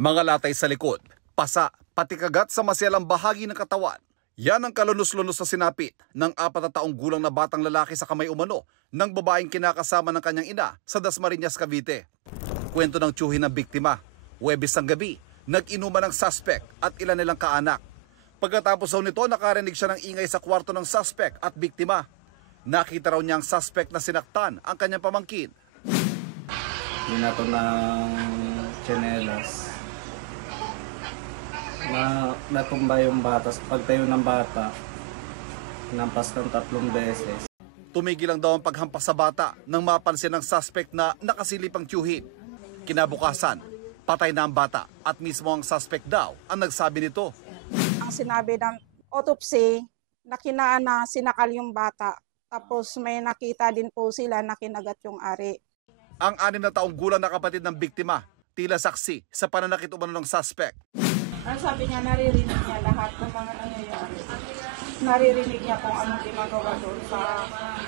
Mga latay sa likod, pasa, pati kagat sa masiyalang bahagi ng katawan. Yan ang kalunos-lunos na sinapit ng 4 na taong gulang na batang lalaki sa kamay umano ng babaeng kinakasama ng kanyang ina sa Dasmariñas, Cavite. Kwento ng tiyuhin ng biktima, Huwebes ng gabi, nag-inuman ng suspect at ilan nilang kaanak. Pagkatapos daw nito, nakarinig siya ng ingay sa kwarto ng suspect at biktima. Nakita raw niya ang suspect na sinaktan ang kanyang pamangkin. Binato ng tsinelas. Natumba yung bata. Pagtayo ng bata, hinampas ng 3 beses. Tumigil lang daw ang paghampas sa bata nang mapansin ng suspect na nakasilip ang tiyuhin. Kinabukasan, patay na ang bata at mismo ang suspect daw ang nagsabi nito. Ang sinabi ng autopsy, nakinaan na sinakal yung bata. Tapos may nakita din po sila na kinagat yung ari. Ang 6 na taong gulang na kapatid ng biktima, tila saksi sa pananakit umano ng suspect. Ang sabi niya, naririnig niya lahat ng mga nangyayari. Naririnig niya kung anong ginagawa doon sa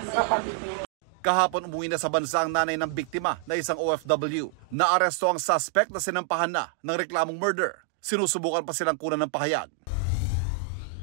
kapatid niya. Kahapon umuwi na sa bansa ang nanay ng biktima na isang OFW. Naaresto ang suspect na sinampahan na ng reklamong murder. Sinusubukan pa silang kunan ng pahayag.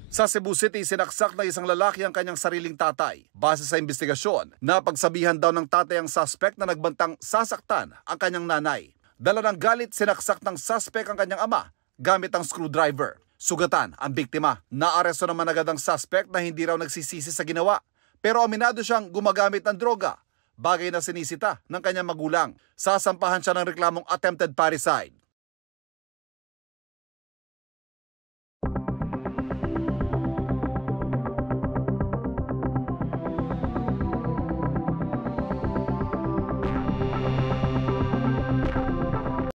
Sa Cebu City, sinaksak na isang lalaki ang kanyang sariling tatay. Base sa investigasyon, napagsabihan daw ng tatay ang suspect na nagbantang sasaktan ang kanyang nanay. Dala ng galit, sinaksak ng suspect ang kanyang ama gamit ang screwdriver. Sugatan ang biktima. Naaresto naman agad ang suspect na hindi raw nagsisisi sa ginawa. Pero aminado siyang gumagamit ng droga, bagay na sinisita ng kanyang magulang. Sasampahan siya ng reklamong attempted parricide.